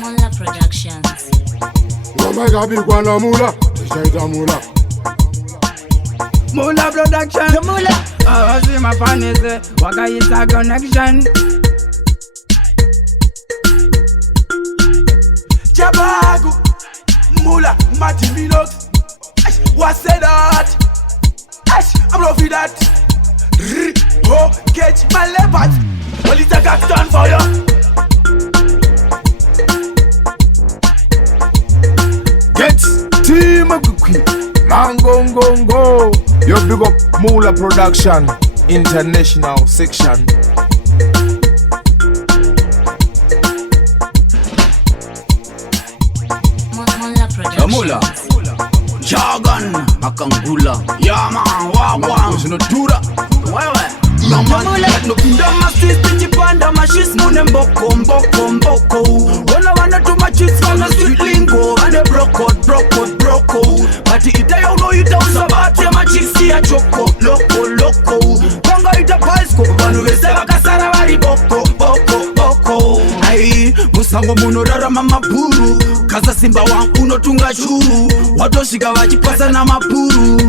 Mula Productions. Mula, Mula. Mula Production. The Mula. I see my fan is Waka is a connection. Jabago, Mula, Martin Minox. What said that? I'm not for that. Oh, catch my leopard. Well, it's a got done for you. Get Team Queen. Mango. You big up Mula Production International Section. Mula Productions. Mula. Jargon, Makangula. Yeah, man, wow. There's no dura. No man, no kindama streets, bitchy panda, my shits, moon and boko. When I wanna do my chicks on the street lingo, and they broke out. But if they don't know you down sabat, my chicks see a choco, loco. Konga ita paisco, vanu veseva kasara vari boko. Ai, musango munorara mama puru, kaza simba wangu unotunga churu, watoshika vachipasa na mapuru.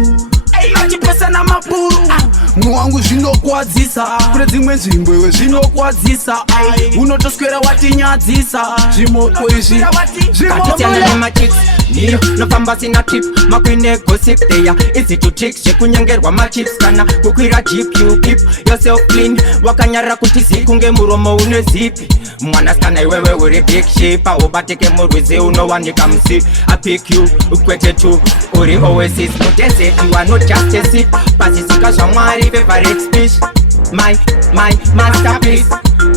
Vachipasa na mapuru. Mwangu zvinokwadzisa, kune dzimwe nzvimbo iwe zvinokwadzisa. Unotoswera watinyadzisa, zvimoko izvi Katatiana nema chicks Niyo, nofamba sina trip Makwine gossip there Easy to trick Shekunyengerwa ma chips Kana kukwira jeep You keep yourself clean Wakanyara kuti zikunge muromo une zipi Mwana skana iwewe uri big shape Ubateke murwizi unowanika msi I pick you, ukwete tu Uri oasis, no desert You are not just a sip Pasisika shamwari favorite speech My masterpiece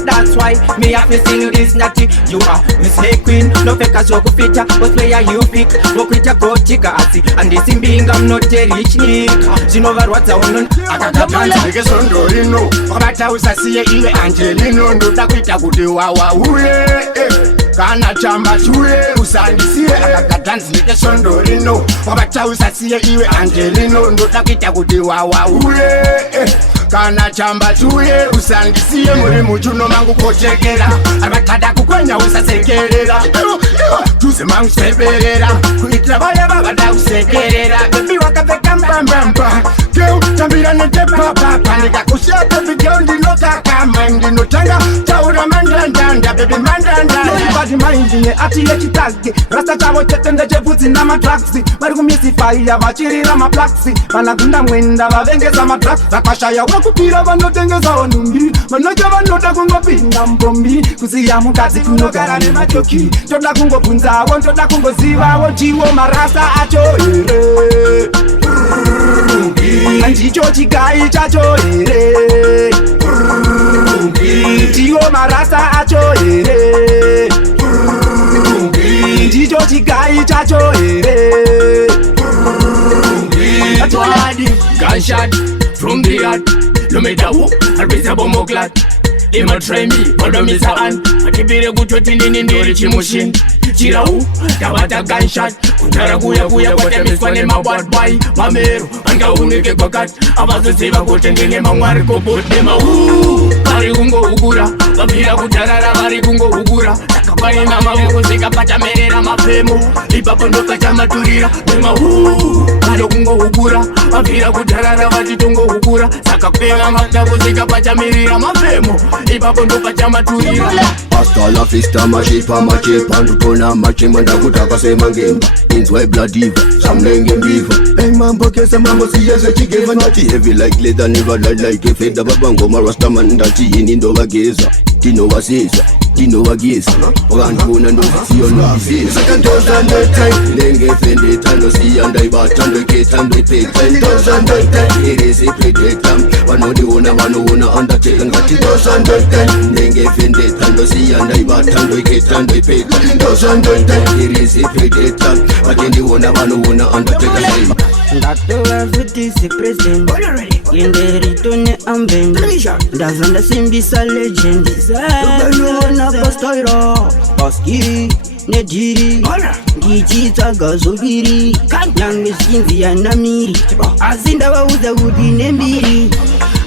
That's why me have to sing this natty. You are Miss Queen, no fake as you fit. What player you pick? What with your go chica asi. And this in being I'm not a rich nigga. She know what I want. I got a Sondo ino Wabata usasiye iwe Angelino Nduta kuita kudiwawa uye Kana chamba chuye Usandisie akakatanzi Nike sondo ino Wabata usasiye iwe Angelino Nduta kuita kudiwawa uye Kana chamba chuye Usandisie muri muchuno mangu kochekera Abatada kukwenya usasekerera Tuze mangu seberera Kuitira baya babada usekerera Baby wakapeka mbambamba Keu tambira nete papa Nika kushete video ndino kakama Ndino tanga Taura mandandanda Baby mandanda Nobody mind ye ati ye chitage Rasta chavo chete ndeche puti na matraksi Mari kumisi faya vachirira maplaksi Vanagunda mwenda vavengeza matraksi Vakashaya wakupira vanotengeza onumbi Vanoja vanota kungopinda mbombi Kusiya mukazi kunogara nemajoki Toda kungobunzawo, toda kungozivawo Chiwo marasta acho ere Anjicho chigai chacho ere Chiwo marasta acho ere Anjicho chigai chacho ere Gunshot from the heart. No matter who, I'll raise a bomb glad. They might try me, but I'm his hand. I keep it a good routine in the rich machine. Chirau, Tabata gunshot. Kutaraguya, what I miss when I'm a bad boy. Mamero, and go unike pocket. I was the same about in the name of Marco, put them a woo. Parigungo Ugura, Babira Gutara, Parigungo Ugura. Takapari Mama, Sika Pachamera, Mafemo, Lipapondo Pachamaturira, Dema woo. Parigungo Ugura, Babira Gutara, Vajitungo Ugura, Sakapera, Sika Pachamera, Mafemo, Lipapondo Pachamaturira. Hasta la vista, machipa, Pandupona, Machimanda, Gutaka, Semangemba, Insway Blood Diva, some Langan Beaver. Bang Mambo, Kesa Mambo, Sias, she gave a natty heavy like leather, never like a fade, the Babango, Marastaman, Dati, in Indova Geza, Tino Wasisa. Tino Wagisa, Oranguna no Sion disease. Second dozen the time, Lenge Fendit and the sea and I bat and the gate and the pay. 10,000 the time, it is a predictum. One of the owner undertaken, but it doesn't the time. Lenge Fendit and the sea and I bat and the gate and the pay. 10,000 the time, it is a predictum. But in the owner undertaken. Ndato everything si president Yende ritone ambendi Ndavanda simbisa legend Tubanuona pastoiro Paskiri Nediri Gijita gazobiri Nyange skinzi ya namiri Azinda wauza udi nembiri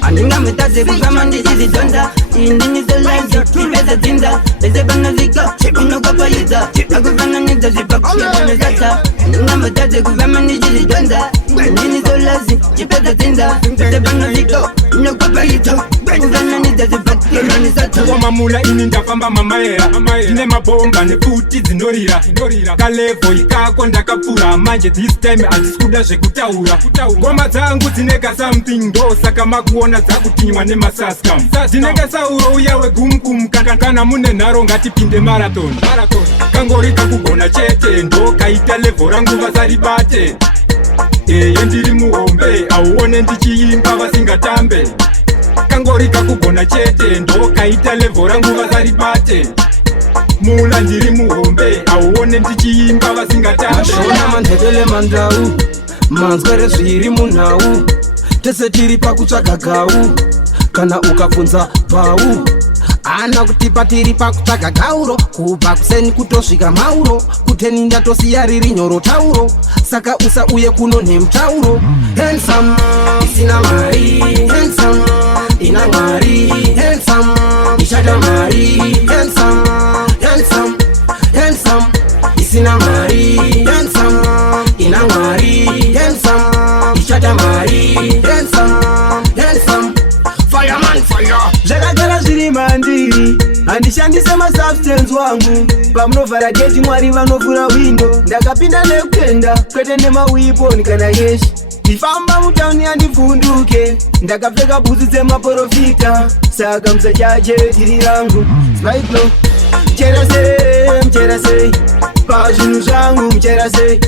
Andinga metaze kukama ndizi zidonda Indini zolazi Nipeza zinda Leze bana zika Inoka pa Sata, number that the government is donda. Nini so lazy, chipeta tinda. The banalito, no papalito. Government is the back, Sata. Kwa mamula ini ndafamba mamaera. Ine mabomba ne futi zinorira. Kalevo ikako ndakapfura. Manje this time andisikuda zvekutaura. Ngoma dzangu dzineka something ndo saka makuona dzakutinywa nemasaskam. Dzineka sauro uyawe gumgum kana mune nharo ngatipinde marathon. Kangori kakugona chete ndo kaita level rangu vasaribate. Ndiri muhombe auone ndichiimba vasingatambe. Kangori kakugona chete ndo kaita level rangu vasaribate. Mula ndiri muhombe auone ndichiimba vasingatambe. Shona mandebele mandau manzwere zviri munhau tese tiri pakutsvaga gau kana ukabvunza bhau ana kutipa tiri pakutsvaga gauro kubva kuseni kutosvika mauro kuteni ndatosiya riri nyoro tauro saka usa uye kuno nemutauro handsome isina mari handsome ina mwari handsome ishada mari handsome isina mari handsome ina mwari handsome ishada mari handsome Fireman fire. Zvakagara zviri mandiri handishandise masubstance wangu pamunovhara geti mwari vanovhura windo ndakapinda nekutenda kwete nemawiponi kana yeshi ndifamba mutauni handivhunduke ndakapfeka bhutsu dzemaprofita saka musachache diri rangu spiklo mcherasei pazvinhu zvangu mcherasei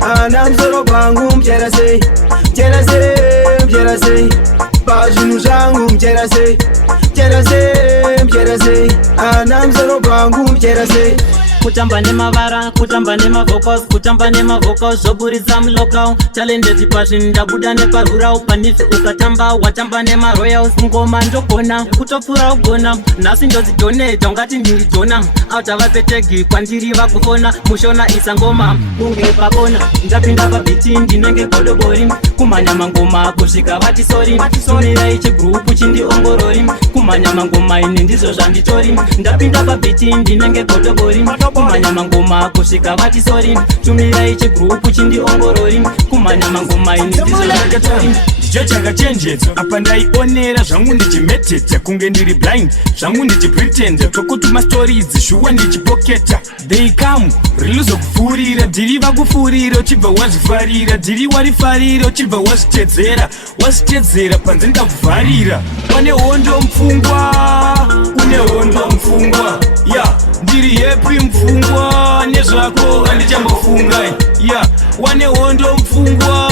ana musoro pangu mcherasei pazvinhu zvangu mcherasei ana musoro pangu mcherasei kutamba nemavara kutamba nemavocals zvoburitsa mulokal challenges pazvinhu ndabuda neparurau panifi ukatamba watamba nemaroyals ngoma ndogona kutopfura ugona nhasi ndodzidoneta ungati ndiri jona autavapetegi kwandiri vakufona mushona isa ngoma kunge pabona ndapinda pabhiti ndinenge godobori kumhanya mangoma kusvika vati sori sumirai chigrupu chindiongorori kumhanya mangoma ine ndizvo zvanditori ndapinda pabhiti ndinenge godobori kumhanya mangoma kusvika vati sori tumirai chigrupu chindiongorori kumhanya mangoma ine ndizvo zvanditori ndicho chakachenjedzwa apa ndaionera zvangu ndichimeteta kunge ndiri blind zvangu ndichipretenda tokutuma stories shuwa ndichipoketa they come riluzokupfuurira dhiri vakupfuurira uchibva wazvifarira dhiri warifarira uchibva wazvitedzera panze ndakuvharira wane hondo mupfungwa ya ndiri yepi mupfungwa nezvako handichambofunga ya wane hondo mupfungwa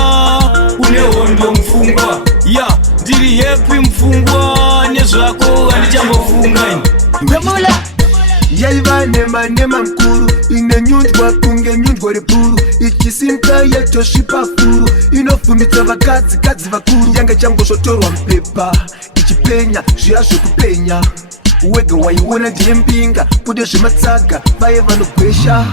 ya ndiri yepi mupfungwa nezvako handichambofunga Ndamula yaiva nema mkuru ine nyundwa kunge nyundwa ripuru ichisimka yetoshipa furu inofumbidza vakadzi vakuru yange changosvotorwa mupepa ichipenya zviya zvekupenya wega waiona ndiye mpinga bude zvematsaga vaye vanogwesha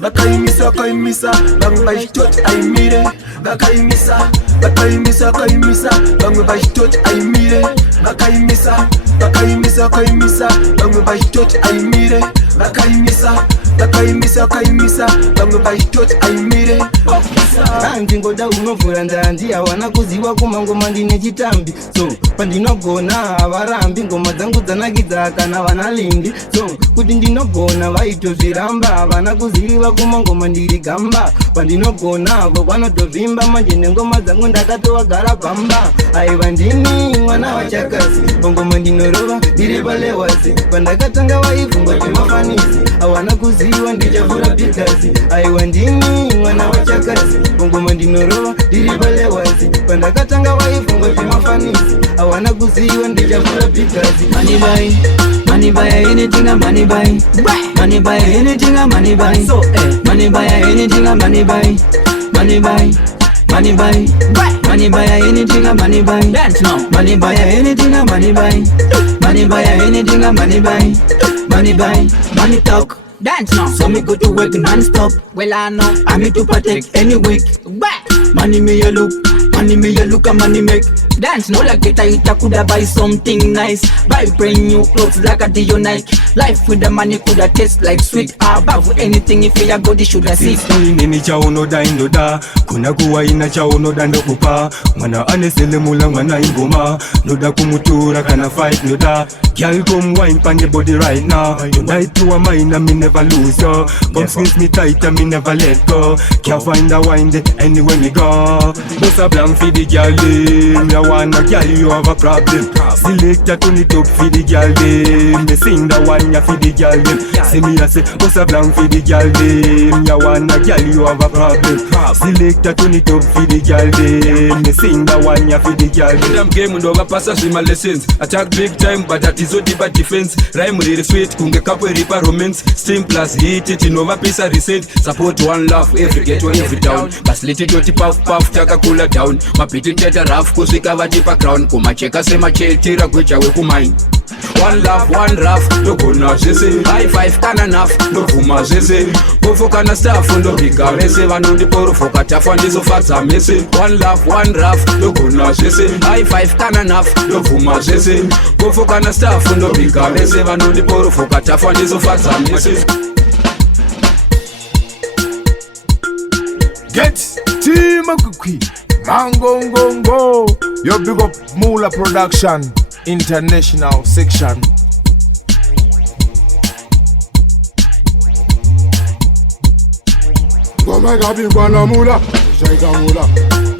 vakaimisa vamwe vachitoti aimire vakaimisa vamwe vachitoti aimire vakaimisa vamwe vachitoti aimire vakaimisa vamwe vachitoti aimire ndingoda unovhura ndandi hawana kuziva kumangoma ndine chitambi so pandinogona havarambi ngoma dzangu dzanakidza kana vana lindi so kuti ndinogona vaitozviramba havana kuziva kumangoma ndiri gamba pandinogona vokwanotozvimba manje nengoma dzangu ndakatowagara pamba aiva ndini mwana wachakasi ngoma ndinorova ndiri palewasi pandakatanga vaivhungwa chemafanisi hawana kuziva ndichavhura bhigasi aiwa ndini mwana wachakasi ngoma ndinorova ndiri palewasi pandakatanga vaivhungwa chemafanisi hawana kuziva ndichavhura bhigasi money buy anything a money buy anything a money buy so money buy anything a money buy anything a money buy dance now money buy anything a money buy anything a money buy money talk dance now so me go to work non-stop well I know I me to partake any week money me you look money, me a look a money make. Dance no like get a hit, I coulda buy something nice. Buy brand new clothes like a Dio Nike. Life with the money coulda taste like sweet. Above anything if you go, they shoulda see. Nini chao no da indoda, kuna kuwa ina chao no da ndokupa. Mwana anesele mula mwana ingoma, no da kumutura kana fight no da. Girl come wine pan your body right now. Tonight you are mine and me never lose ya. Come squeeze me tight and me never let go. Can't find a wine there anywhere me go. Bust a blank for the girl dem. Me wanna girl you have a problem. Select a turn it up for the girl dem. Me sing the wine ya for the girl dem. See me a say bust a blank for the girl dem. Me wanna girl you have a problem. Select a turn it up for the girl dem. Me sing the wine ya for the girl dem. Them game ndo gapasa swima lessons. Attack big time but that is odi bad defense. Rhyme really sweet kunge kapwe ripa romance. Steam plus hit it inova pesa reset. Support one love every ghetto every town. Bas let it oti puff puff taka cooler down. Mapiti teta rough kusika vajipa crown. Kumacheka sema chetira kwecha we kumine. One love, one rough, no gonna jese. High five kana enough, no kuma jese. Bofo kana staff, no bika mese. Vanundi poro foka tafa ndizo fatsa mese. One love, one rough, no gonna jese. High five kana enough, no kuma jese. Bofo kana staff, no bika mese. Vanundi poro foka tafa ndizo fatsa mese. Get Team Kukui Mangongongo. Yo big up Mula Production International Section. Go make a big one Mula. Shake a Mula.